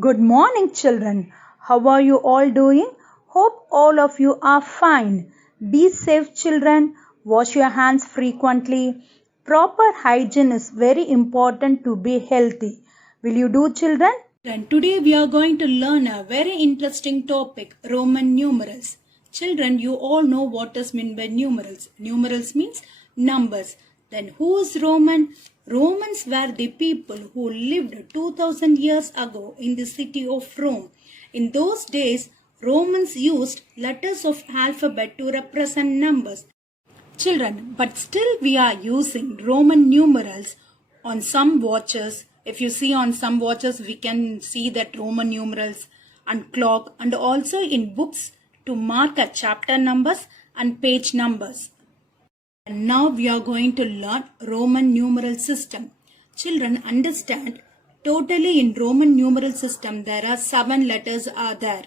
Good morning, children. How are you all doing? Hope all of you are fine. Be safe, children. Wash your hands frequently. Proper hygiene is very important to be healthy. Will you do, children? And today we are going to learn a very interesting topic, Roman numerals. Children, you all know what is meant by numerals. Numerals means numbers. Then who is Roman? Romans were the people who lived 2000 years ago in the city of Rome. In those days, Romans used letters of alphabet to represent numbers. Children, but still we are using Roman numerals on some watches. If you see on some watches, we can see that Roman numerals and clock, and also in books to mark a chapter numbers and page numbers. And now we are going to learn Roman numeral system. Children, understand, totally in Roman numeral system there are 7 letters are there.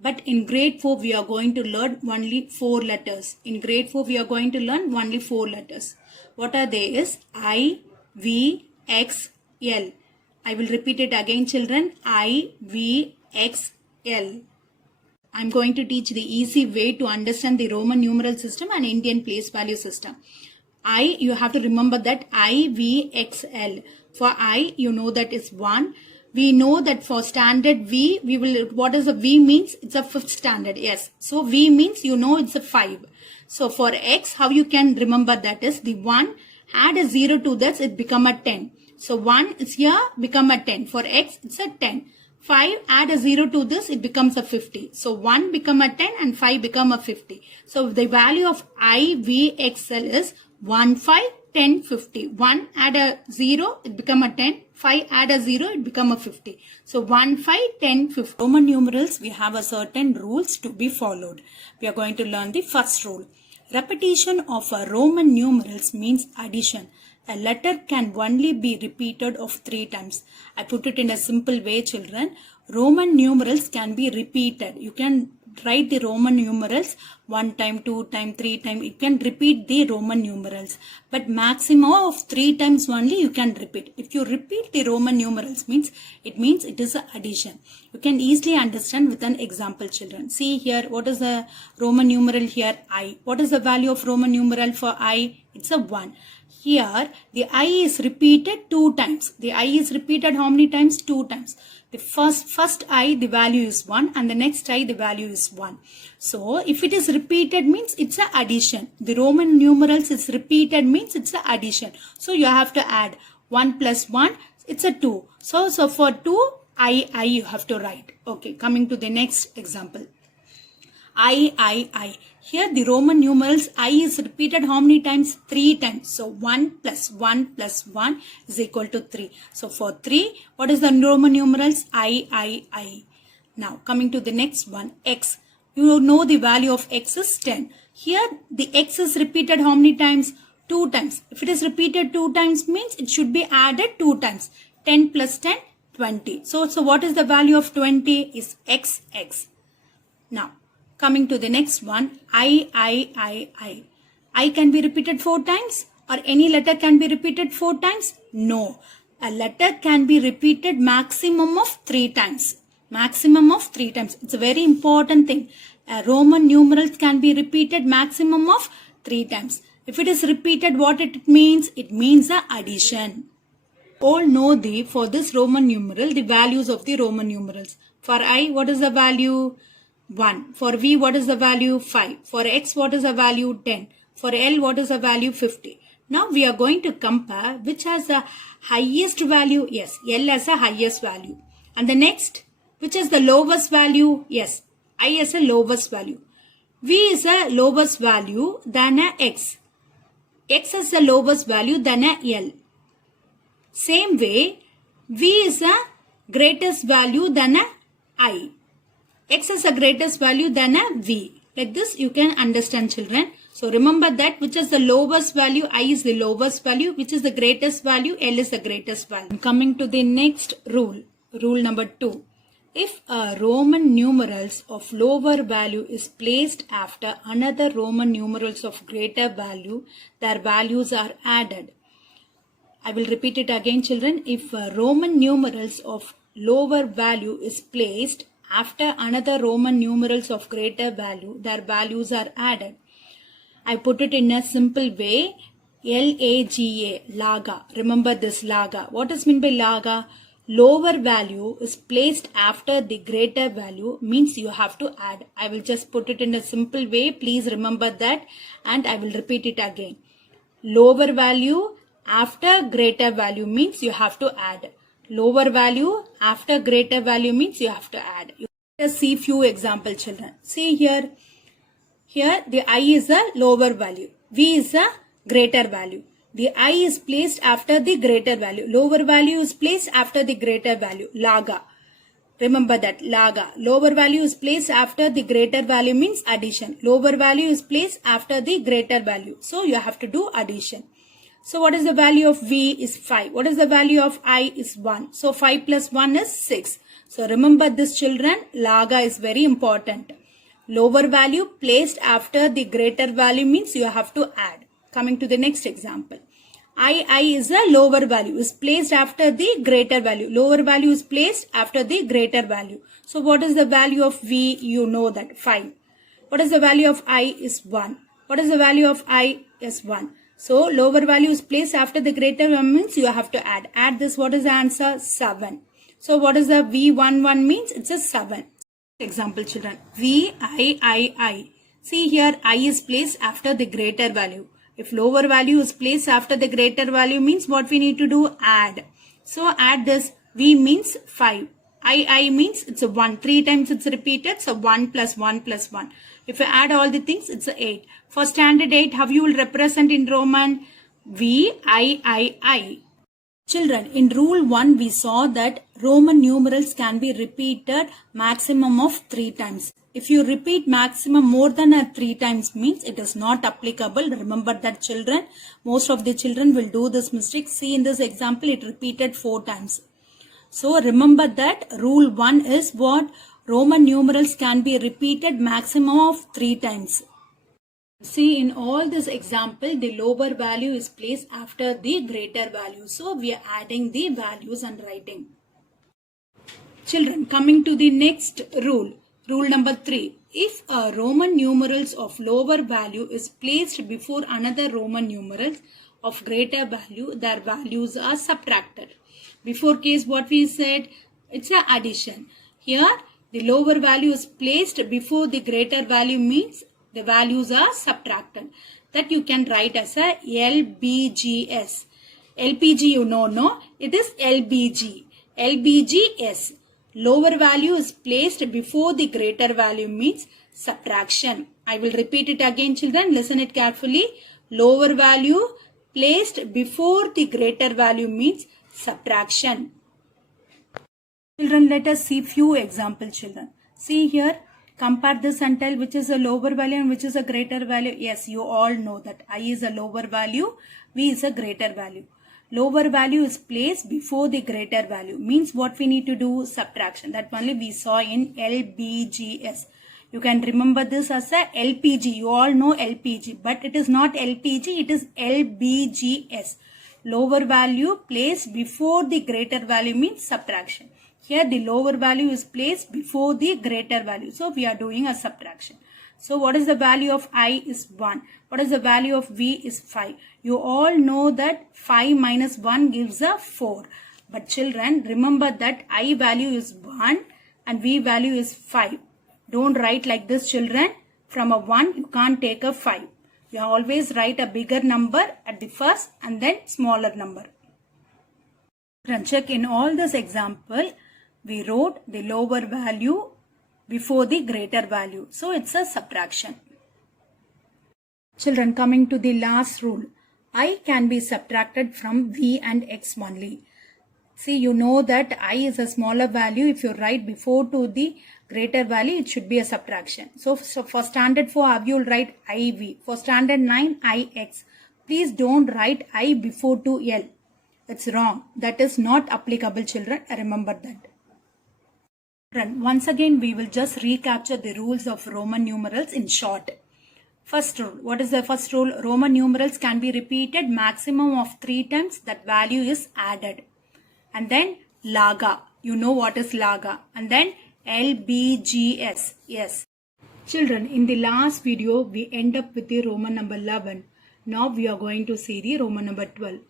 But in grade 4 we are going to learn only 4 letters. In grade 4 we are going to learn only 4 letters. What are they is I, V, X, L. I will repeat it again, children. I, V, X, L. I am going to teach the easy way to understand the Roman numeral system and Indian place value system. I, you have to remember that I, V, X, L. For I, you know that is 1. We know that for standard V, we will, what is a V means? It's a 5th standard. Yes. So V means you know it's a 5. So for X, how you can remember that is the 1, add a 0 to that, it become a 10. So 1 is here, become a 10. For X, it's a 10. 5, add a 0 to this, it becomes a 50. So 1 become a 10 and 5 become a 50. So the value of I, V, X, L is 1, 5, 10, 50. 1 add a 0, it become a 10. 5 add a 0, it become a 50. So 1, 5, 10, 50. Roman numerals, we have a certain rules to be followed. We are going to learn the first rule. Repetition of a Roman numerals means addition. A letter can only be repeated of 3 times. I put it in a simple way, children. Roman numerals can be repeated. You can write the Roman numerals 1 time, 2 time, 3 time. You can repeat the Roman numerals. But maximum of 3 times only you can repeat. If you repeat the Roman numerals means it is an addition. You can easily understand with an example, children. See here, what is the Roman numeral here? I. What is the value of Roman numeral for I? It's a 1. Here, the I is repeated 2 times. The I is repeated how many times? 2 times. The first I, the value is 1, and the next I, the value is 1. So, if it is repeated means it's an addition. The Roman numerals is repeated means it's an addition. So, you have to add 1 plus 1, it's a 2. So for 2, I you have to write. Okay, coming to the next example. I. Here the Roman numerals I is repeated how many times? 3 times. So 1 plus 1 plus 1 is equal to 3. So for 3, what is the Roman numerals? I. Now coming to the next one, X. You know the value of X is 10. Here the X is repeated how many times? 2 times. If it is repeated 2 times means it should be added 2 times. 10 plus 10, 20. So what is the value of 20? Is XX. Now, coming to the next one, I. I can be repeated 4 times, or any letter can be repeated 4 times? No. A letter can be repeated maximum of 3 times. Maximum of 3 times. It's a very important thing. A Roman numerals can be repeated maximum of 3 times. If it is repeated, what it means? It means the addition. All know for this Roman numeral, the values of the Roman numerals. For I, what is the value? 1. For V, what is the value? 5. For X, what is the value? 10. For L, what is the value? 50. Now we are going to compare which has the highest value. Yes, L has the highest value. And the next, which is the lowest value? Yes, I has a lowest value. V is a lowest value than a X. X is the lowest value than a L. Same way, V is a greatest value than a I. X is the greatest value than a V. Like this you can understand, children. So remember that which is the lowest value, I is the lowest value, which is the greatest value, L is the greatest value. Coming to the next rule, rule number 2. If a Roman numerals of lower value is placed after another Roman numerals of greater value, their values are added. I will repeat it again, children. If Roman numerals of lower value is placed after another Roman numerals of greater value, their values are added. I put it in a simple way. Laga, laga. Remember this laga. What is meant by laga? Lower value is placed after the greater value, means you have to add. I will just put it in a simple way. Please remember that, and I will repeat it again. Lower value after greater value means you have to add. Lower value after greater value means you have to add. Let us see few example, children. See here. Here the I is a lower value. V is a greater value. The I is placed after the greater value. Lower value is placed after the greater value. Laga. Remember that. Laga. Lower value is placed after the greater value means addition. Lower value is placed after the greater value. So you have to do addition. So what is the value of V is 5. What is the value of I is 1. So 5 plus 1 is 6. So remember this, children. Laga is very important. Lower value placed after the greater value means you have to add. Coming to the next example. I is a lower value, is placed after the greater value. Lower value is placed after the greater value. So what is the value of V? You know that, 5. What is the value of I is 1. What is the value of I is 1. So lower value is placed after the greater value means you have to add. Add this, what is the answer? 7. So what is the V11 means? It's a 7. Example, children. I. See here, I is placed after the greater value. If lower value is placed after the greater value means what we need to do? Add. So add this. V means 5. I means it's a 1. 3 times it's repeated. So 1 plus 1 plus 1. If you add all the things, it's a 8. For standard 8, how you will represent in Roman? I. Children, in rule 1, we saw that Roman numerals can be repeated maximum of 3 times. If you repeat maximum more than 3 times means it is not applicable. Remember that, children. Most of the children will do this mistake. See in this example, it repeated 4 times. So remember that rule 1 is what? Roman numerals can be repeated maximum of 3 times. See in all this example, the lower value is placed after the greater value. So we are adding the values and writing. Children, coming to the next rule. Rule number 3. If a Roman numerals of lower value is placed before another Roman numerals of greater value, their values are subtracted. Before case what we said, it's an addition. Here the lower value is placed before the greater value means the values are subtracted. That you can write as a LBGS. LPG you know, no? It is LBG. LBGS. Lower value is placed before the greater value means subtraction. I will repeat it again, children. Listen it carefully. Lower value placed before the greater value means subtraction. Children, let us see few examples, children. See here. Compare this and tell which is a lower value and which is a greater value. Yes, you all know that I is a lower value, V is a greater value. Lower value is placed before the greater value. Means what we need to do? Subtraction. That only we saw in LBGS. You can remember this as a LPG. You all know LPG. But it is not LPG. It is LBGS. Lower value placed before the greater value means subtraction. Here the lower value is placed before the greater value. So we are doing a subtraction. So what is the value of I is 1. What is the value of V is 5. You all know that 5 minus 1 gives a 4. But children, remember that I value is 1 and V value is 5. Don't write like this, children. From a 1, you can't take a 5. You always write a bigger number at the first and then smaller number. Check in all this example, we wrote the lower value before the greater value. So it's a subtraction. Children, coming to the last rule. I can be subtracted from V and X only. See, you know that I is a smaller value. If you write before to the greater value, it should be a subtraction. So for standard 4, how you will write IV. For standard 9, IX. Please don't write I before to L. It's wrong. That is not applicable, children. Remember that. Once again, we will just recapture the rules of Roman numerals in short. First rule. What is the first rule? Roman numerals can be repeated maximum of 3 times. That value is added. And then laga. You know what is Laga. And then LBGS. Yes. Children, in the last video, we end up with the Roman number 11. Now we are going to see the Roman number 12.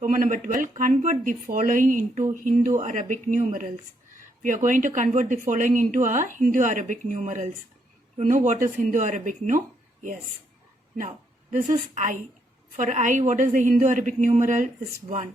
Roman number 12, convert the following into Hindu-Arabic numerals. We are going to convert the following into a Hindu-Arabic numerals. You know what is Hindu-Arabic, no? Yes. Now, this is I. For I, what is the Hindu-Arabic numeral? Is 1.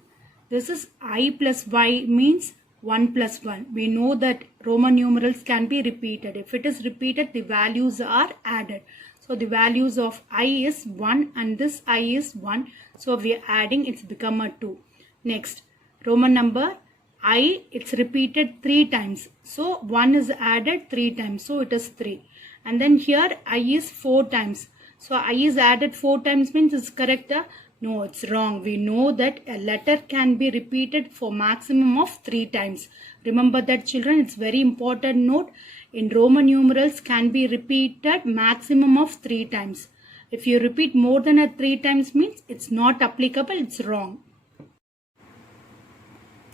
This is I plus Y means 1 plus 1. We know that Roman numerals can be repeated. If it is repeated, the values are added. So the values of I is 1 and this I is 1. So we are adding, it's become a 2. Next, Roman number I, it's repeated 3 times. So 1 is added 3 times. So it is 3. And then here I is 4 times. So I is added 4 times means it's correct. No, it's wrong. We know that a letter can be repeated for maximum of 3 times. Remember that, children. It's very important note. In Roman numerals can be repeated maximum of 3 times. If you repeat more than 3 times means it's not applicable. It's wrong.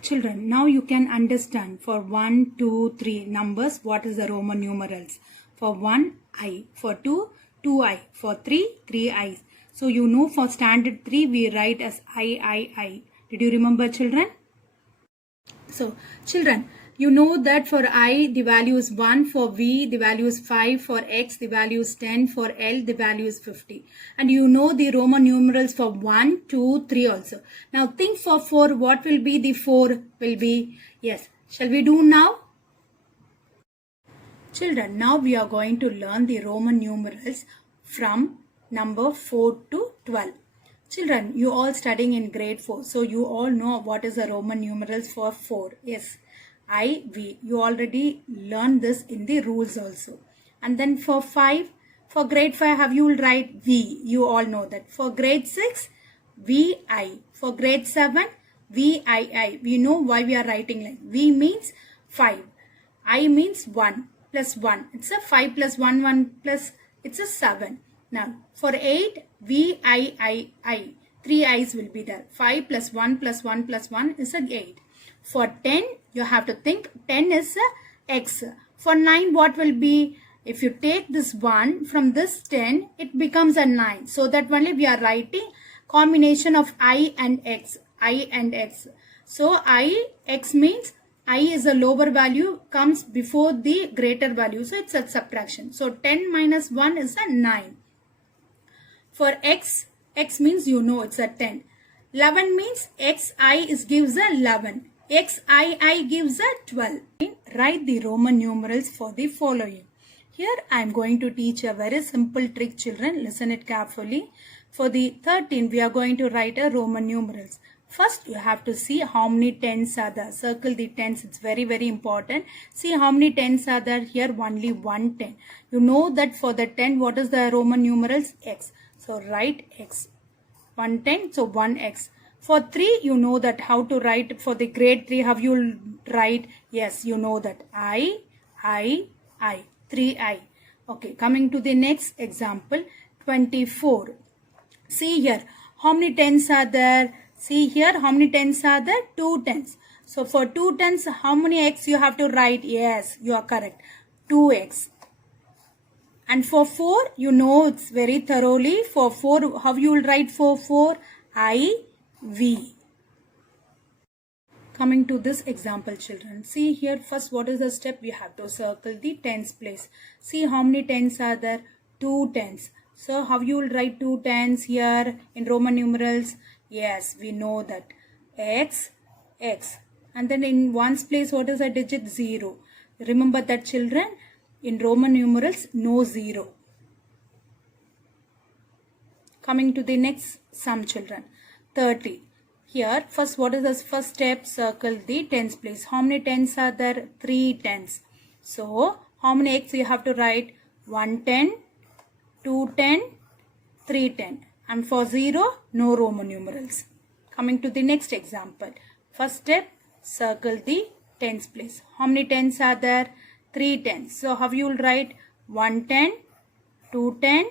Children, now you can understand for 1, 2, 3 numbers what is the Roman numerals. For 1, I. For 2, 2I. For 3, 3I. So you know for standard 3 we write as I. Did you remember, children? So children, you know that for I the value is 1, for V the value is 5, for X the value is 10, for L the value is 50. And you know the Roman numerals for 1, 2, 3 also. Now think for 4, what will be the 4 will be? Yes, shall we do now? Children, now we are going to learn the Roman numerals from number 4 to 12. Children, you all studying in grade 4. So you all know what is the Roman numerals for 4. Yes, I, V. You already learned this in the rules also. And then for 5, for grade 5, have you will write V. You all know that. For grade 6, VI. For grade 7, VII. We know why we are writing like V means 5. I means 1 plus 1. It's a 5 plus 1, 1 plus, it's a 7. Now, for 8, VIII. 3 I's will be there. 5 plus 1 plus 1 plus 1 is a 8. For 10, you have to think 10 is a X. For 9, what will be? If you take this 1 from this 10, it becomes a 9. So that only we are writing combination of I and X. I and X. So I, X means I is a lower value comes before the greater value. So it's a subtraction. So 10 minus 1 is a 9. For X, X means you know it's a 10. 11 means XI is gives a 11. XII gives a 12. Write the Roman numerals for the following. Here I am going to teach a very simple trick, children. Listen it carefully. For the 13, we are going to write a Roman numerals. First, you have to see how many tens are there. Circle the tens. It's very, very important. See how many tens are there. Here only 1 10. You know that for the 10, what is the Roman numerals? X. So write X. 1 10. So 1X. For 3, you know that how to write. For the grade 3, how you will write? Yes, you know that. I. 3I. Okay, coming to the next example. 24. See here. How many tens are there? See here, how many tens are there? 2 tens. So for 2 tens, how many X you have to write? Yes, you are correct. 2X. And for 4, you know it's very thoroughly. For 4, how you will write for 4? IV. Coming to this example, children. See here, first what is the step? We have to circle the tens place. See how many tens are there? 2 tens. So how you will write 2 tens here in Roman numerals? Yes, we know that. X. And then in ones place, what is a digit? 0. Remember that, children. In Roman numerals, no 0. Coming to the next sum, children. 30. Here, first, what is the first step? Circle the tens place. How many tens are there? 3 tens. So, how many X you have to write? 1 10, 2 10, 3 10. And for 0, no Roman numerals. Coming to the next example. First step, circle the tens place. How many tens are there? 3 tens. So how you will write? 1 10, 2 10,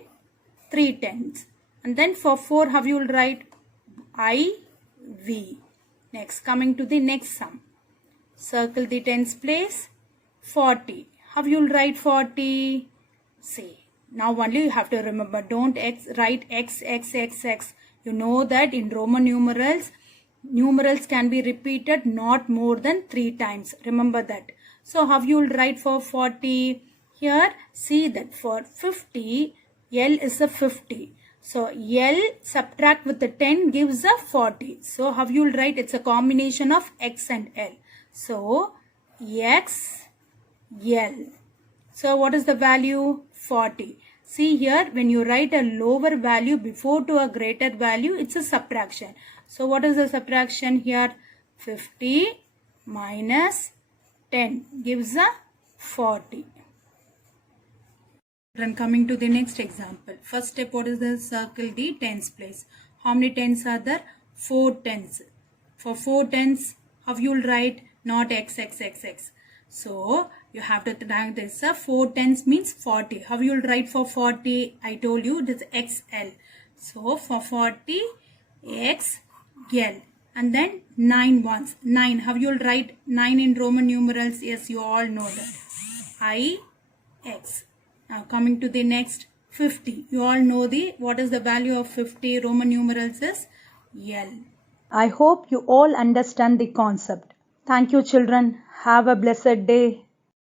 3 tens. And then for 4, how you will write? IV. Next, coming to the next sum. Circle the tens place. 40. How you'll write 40? See. Now only you have to remember. Don't write x. You know that in Roman numerals can be repeated not more than 3 times. Remember that. So how you will write for 40? Here see that for 50, L is a 50. So L subtract with the 10 gives a 40. So how you will write? It's a combination of X and L. So X, L. So what is the value? 40. See here, when you write a lower value before to a greater value, it's a subtraction. So what is the subtraction here? 50 minus 10 gives a 40. And coming to the next example. First step, what is the circle the tens place? How many tens are there? 4 tens. For 4 tens, how you will write? Not x. So you have to rank this. 4 tens means 40. How you will write for 40? I told you this XL. So for 40, XL. And then 9 ones. 9. How you will write 9 in Roman numerals? Yes, you all know that. IX. Now coming to the next 50. You all know what is the value of 50 Roman numerals is L. I hope you all understand the concept. Thank you, children. Have a blessed day.